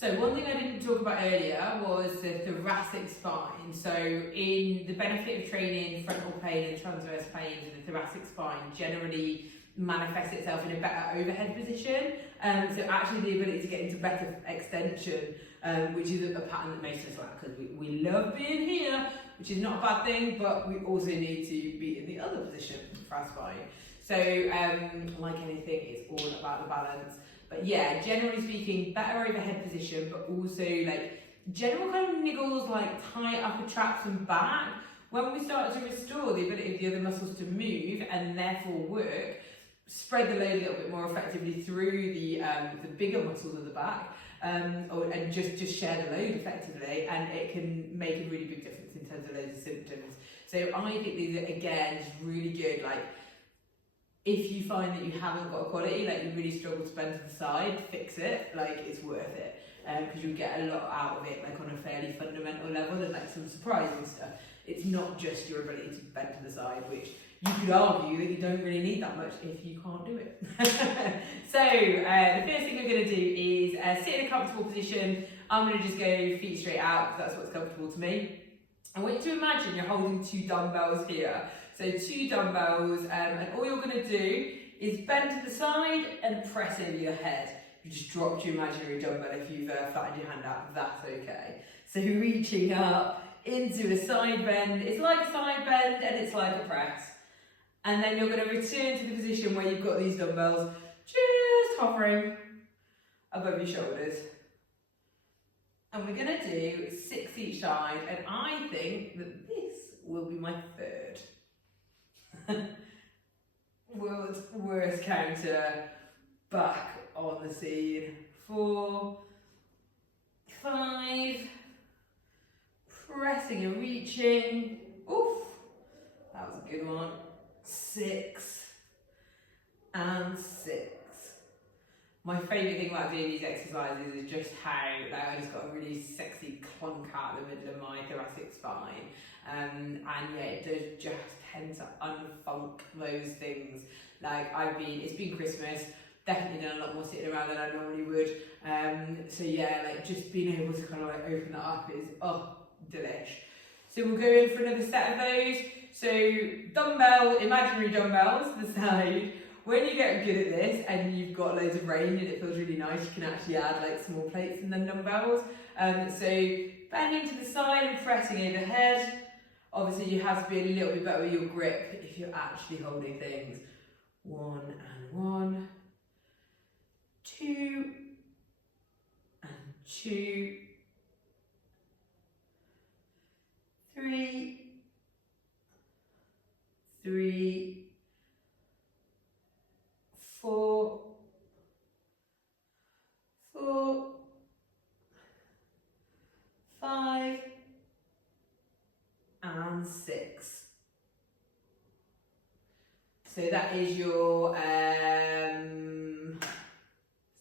So one thing I didn't talk about earlier was the thoracic spine. So in the benefit of training frontal plane and transverse plane, the thoracic spine generally manifests itself in a better overhead position. So actually the ability to get into better extension, which is a pattern that most of us like, because we love being here, which is not a bad thing, but we also need to be in the other position for our spine. So like anything, it's all about the balance. But yeah, generally speaking, better overhead position, but also like general kind of niggles like tight upper traps and back. When we start to restore the ability of the other muscles to move and therefore work, spread the load a little bit more effectively through the bigger muscles of the back, and just share the load effectively, and it can make a really big difference in terms of loads of symptoms. So I think these are, again, just really good. Like, if you find that you haven't got a quality, like you really struggle to bend to the side, fix it, like it's worth it. Because you'll get a lot out of it, like on a fairly fundamental level, and like some surprising stuff. It's not just your ability to bend to the side, which you could argue that you don't really need that much if you can't do it. So the first thing we're going to do is sit in a comfortable position. I'm going to just go feet straight out, because that's what's comfortable to me. I want you to imagine you're holding 2 dumbbells here. So 2 dumbbells, and all you're going to do is bend to the side and press over your head. You just dropped your imaginary dumbbell. If you've flattened your hand out, that's okay. So reaching up into a side bend. It's like a side bend and it's like a press. And then you're going to return to the position where you've got these dumbbells just hovering above your shoulders. And we're going to do 6 each side, and I think that this will be my third. World's worst counter, back on the scene. 4, 5, pressing and reaching. Oof, that was a good one. 6 and 6. My favourite thing about doing these exercises is just how I just got a really sexy clunk out of the middle of my thoracic spine. And yeah, it does just tend to unfunk those things. Like it's been Christmas, definitely done a lot more sitting around than I normally would. So yeah, like just being able to kind of like open that up is, delish. So we'll go in for another set of those. So imaginary dumbbells to the side. When you get good at this and you've got loads of range and it feels really nice, you can actually add like small plates and then dumbbells. So bending to the side and pressing overhead. Obviously you have to be a little bit better with your grip if you're actually holding things. 1 and 1, 2 and 2, 3, 3, 4, 4, 5 and 6. So that is your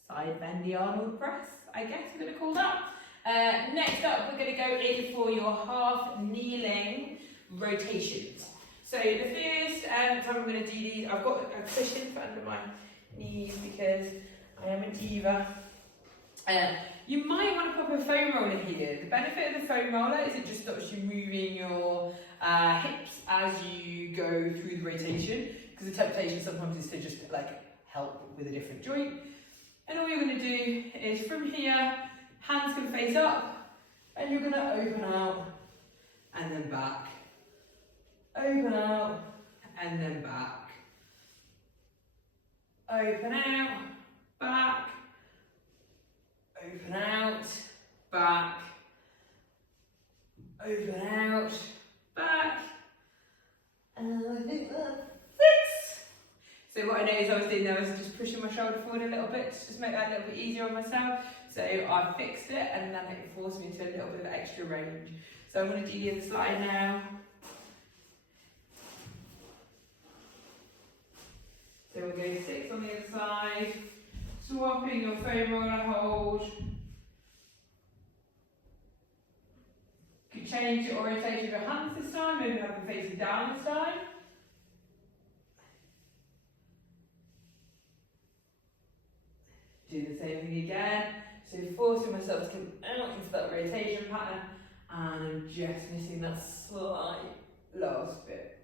side bendy Arnold press, I guess we're going to call that. Next up, we're going to go in for your half kneeling rotations. So the first time I'm going to do these, I've got a cushion for under my knees because I am a diva. You might want to pop a foam roller here. The benefit of the foam roller is it just stops you moving your hips as you go through the rotation, because the temptation sometimes is to just like help with a different joint. And all you're going to do is from here, hands can face up, and you're going to open out and then back. Open out and then back. Open out, back. Open out, back. Open out, back. And I think that's 6. So what I noticed I was doing there was just pushing my shoulder forward a little bit to just make that a little bit easier on myself. So I fixed it and then it forced me into a little bit of extra range. So I'm going to do the other side now. So we'll go 6 on the other side. Swapping your foam roller hold. You could change the orientation of your hands this time, maybe have them facing down this time. Do the same thing again. So forcing myself to come out into that rotation pattern, and I'm just missing that slight last bit.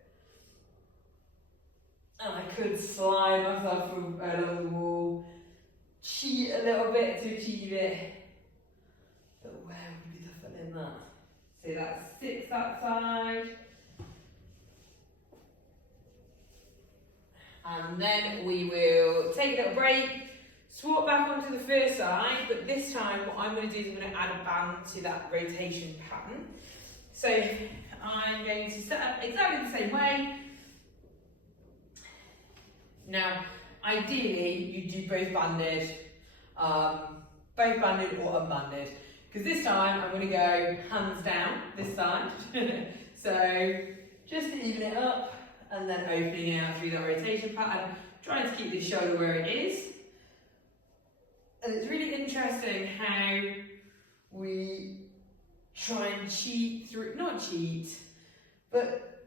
And I could slide myself along the wall, cheat a little bit to achieve it. But where would be the fun in that? So that's 6 that side. And then we will take a little break, swap back onto the first side, but this time what I'm going to do is I'm going to add a band to that rotation pattern. So I'm going to set up exactly the same way. Now, ideally, you do both banded or unbanded, because this time I'm going to go hands down this side. So just to even it up, and then opening out through that rotation pattern, trying to keep the shoulder where it is. And it's really interesting how we try and cheat through, not cheat, but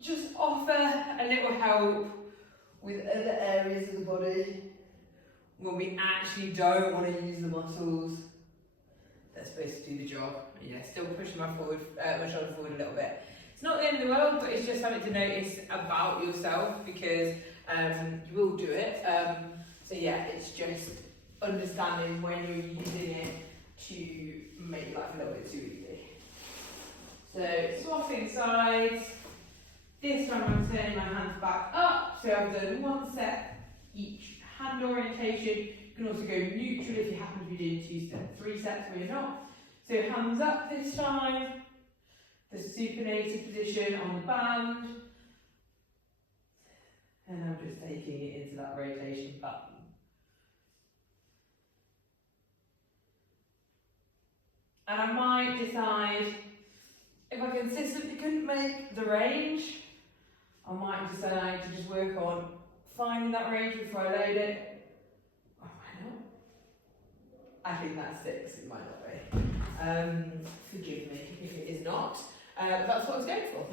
just offer a little help with other areas of the body when we actually don't want to use the muscles that's supposed to do the job. Yeah, still pushing my shoulder forward a little bit. It's not the end of the world, but it's just something to notice about yourself, because you will do it. So yeah, it's just understanding when you're using it to make life a little bit too easy. So swapping sides. This time I'm turning my hands back up. So I've done one set each hand orientation. You can also go neutral if you happen to be doing 3 sets where you're not. So hands up this time. The supinated position on the band, and I'm just taking it into that rotation pattern. And I might decide, if I consistently couldn't make the range, I might decide to just work on finding that range before I load it. Or might not. I think that's 6, it might not be. Forgive me if it is not. But that's what I was going for.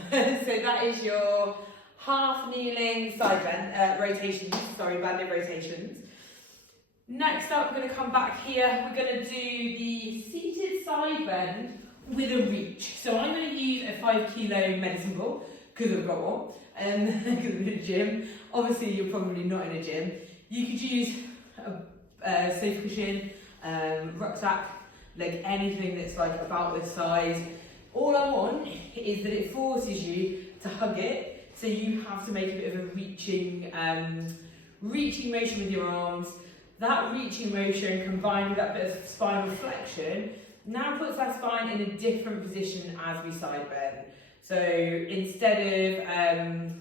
So that is your half kneeling side bend rotations, banded rotations. Next up, we're going to come back here. We're going to do the seated side bend with a reach. So I'm going to use a 5 kilo medicine ball, because I've got one, because I'm in a gym. Obviously, you're probably not in a gym. You could use a safe cushion, rucksack, like anything that's like about this size. All I want is that it forces you to hug it, so you have to make a bit of a reaching motion with your arms. That reaching motion combined with that bit of spinal flexion now puts our spine in a different position as we side bend. So instead of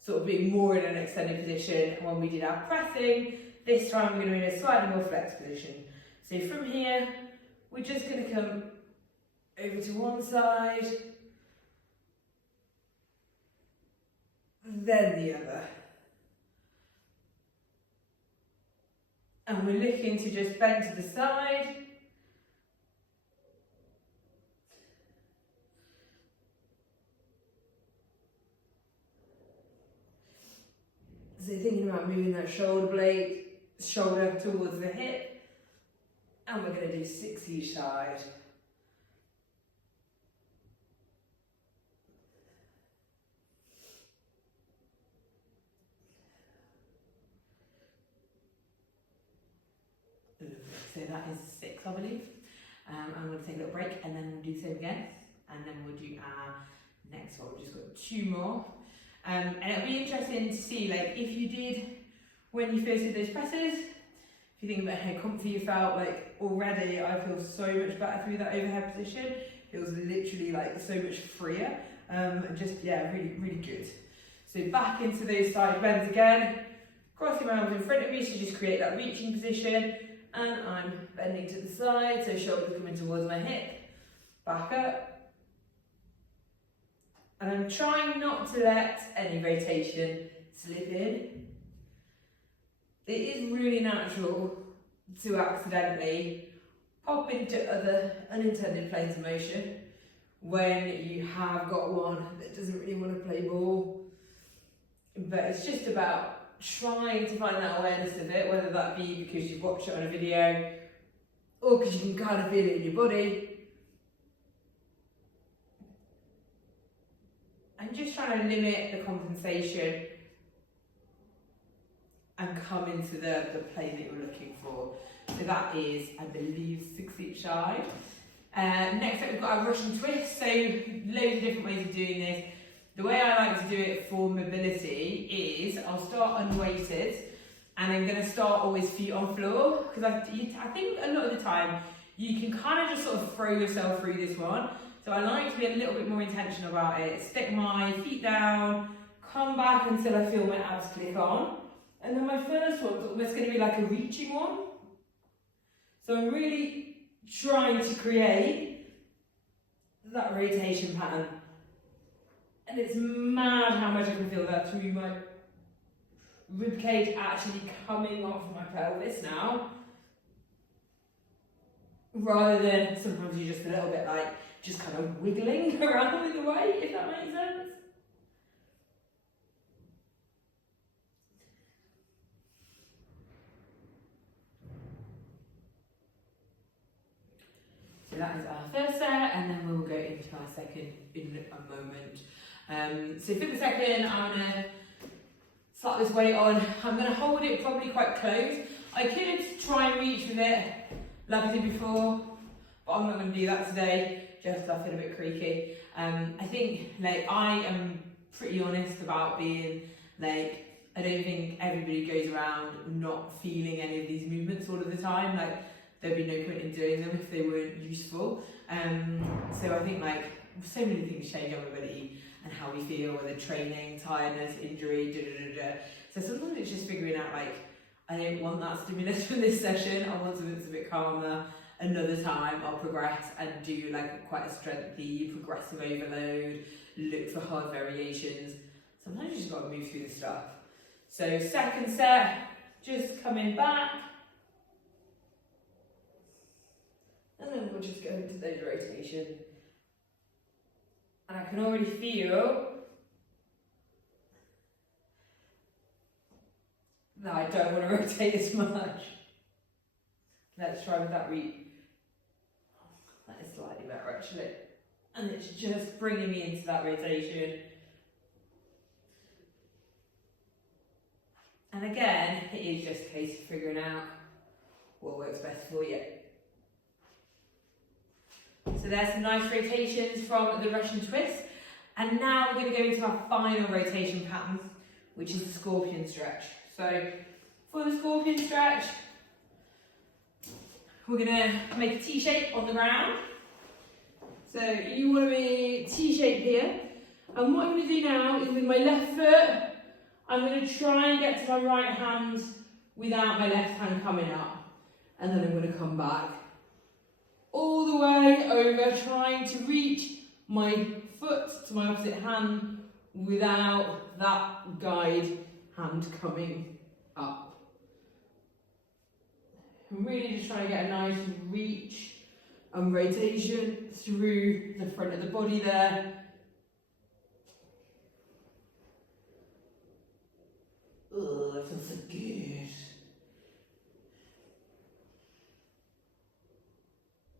sort of being more in an extended position when we did our pressing, this time we're going to be in a slightly more flexed position. So from here, we're just going to come over to one side, then the other. And we're looking to just bend to the side. So thinking about moving that shoulder towards the hip. And we're going to do 6 each side. So that is 6, I believe. I'm going to take a little break, and then we'll do the same again, and then we'll do our next one. We've just got 2 more, and it'll be interesting to see, like, if you did, when you first did those presses, if you think about how comfy you felt, like already I feel so much better through that overhead position. It feels literally like so much freer, and just, yeah, really, really good. So back into those side bends again, crossing my arms in front of me to just create that reaching position. And I'm bending to the side, so shoulder coming towards my hip, back up. And I'm trying not to let any rotation slip in. It is really natural to accidentally pop into other unintended planes of motion when you have got one that doesn't really want to play ball. But it's just about trying to find that awareness of it, whether that be because you've watched it on a video or because you can kind of feel it in your body. And just trying to limit the compensation and come into the plane that you're looking for. So that is, I believe, 6 each side. Next up we've got our Russian twist. So loads of different ways of doing this. The way I like to do it for mobility is I'll start unweighted, and I'm going to start always feet on floor, because I think a lot of the time you can kind of just sort of throw yourself through this one. So I like to be a little bit more intentional about it. Stick my feet down, come back until I feel my abs click on. And then my first one's almost going to be like a reaching one. So I'm really trying to create that rotation pattern. And it's mad how much I can feel that through my ribcage actually coming off my pelvis now. Rather than sometimes you just a little bit like just kind of wiggling around in the way, if that makes sense. So that is our first set, and then we'll go into our second in a moment. So for the second, I'm going to slap this weight on. I'm going to hold it probably quite close. I could try and reach with it like I did before, but I'm not going to do that today, just I feel a bit creaky. I think like I am pretty honest about being like, I don't think everybody goes around not feeling any of these movements all of the time. Like there'd be no point in doing them if they weren't useful. So I think like so many things change our mobility and how we feel, whether training, tiredness, injury, So sometimes it's just figuring out like, I don't want that stimulus from this session, I want something that's a bit calmer. Another time I'll progress and do like quite a strengthy, progressive overload, look for hard variations. Sometimes you just got to move through the stuff. So second set, just coming back. And then we'll just go into those rotations. And I can already feel that I don't want to rotate as much. Let's try with that reach. That is slightly better actually. And it's just bringing me into that rotation. And again, it is just a case of figuring out what works best for you. So there's some nice rotations from the Russian twist. And now we're going to go into our final rotation pattern, which is the scorpion stretch. So for the scorpion stretch, we're going to make a T shape on the ground. So you want to be T-shape here. And what I'm going to do now is with my left foot, I'm going to try and get to my right hand without my left hand coming up. And then I'm going to come back all the way over, trying to reach my foot to my opposite hand without that guide hand coming up. I'm really just trying to get a nice reach and rotation through the front of the body there. Oh, that feels so good.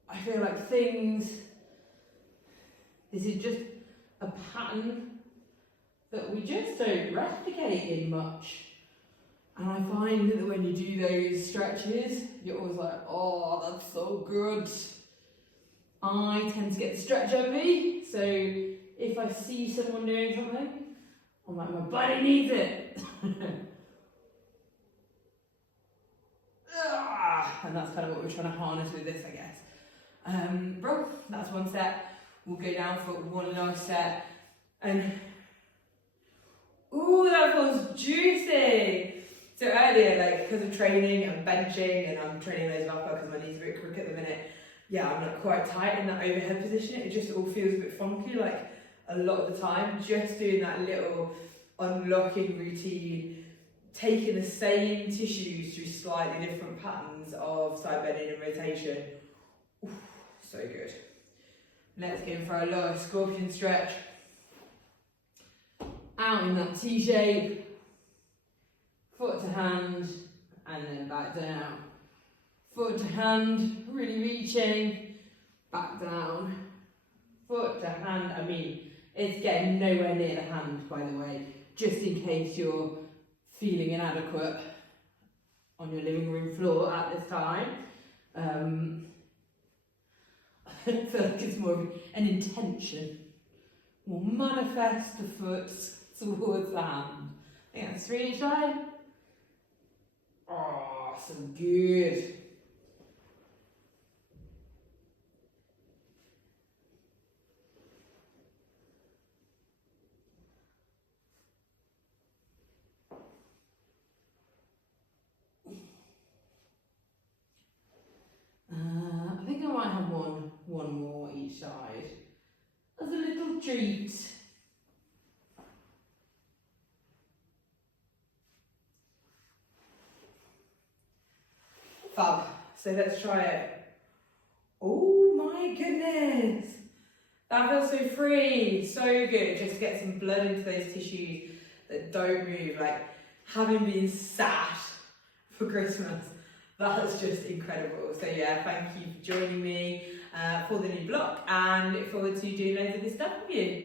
I feel like this is just a pattern that we just don't replicate in much. And I find that when you do those stretches, you're always like, oh, that's so good. I tend to get the stretch envy, so if I see someone doing something, I'm like, my body needs it. And that's kind of what we're trying to harness with this, I guess. Bro, that's one set. We'll go down for one last set. And, ooh, that feels juicy. So earlier, like, because of training and benching, and I'm training those upper because my knees are a bit crooked at the minute, yeah, I'm not quite tight in that overhead position. It just all feels a bit funky, like, a lot of the time. Just doing that little unlocking routine, taking the same tissues through slightly different patterns of side bending and rotation. Oof, so good. Let's go for our lower scorpion stretch. Out in that T shape, foot to hand, and then back down. Foot to hand, really reaching, back down. Foot to hand, I mean, it's getting nowhere near the hand, by the way, just in case you're feeling inadequate on your living room floor at this time. I feel like it's more of an intention. We'll manifest the foot towards the hand. I think that's 3 each side. Oh, so good. I think I might have one more each side as a little treat. Fab. So let's try it. Oh my goodness. That feels so free. So good. Just to get some blood into those tissues that don't move. Like having been sat for Christmas. That's just incredible. So yeah, thank you for joining me for the new block and look forward to doing loads of this stuff with you.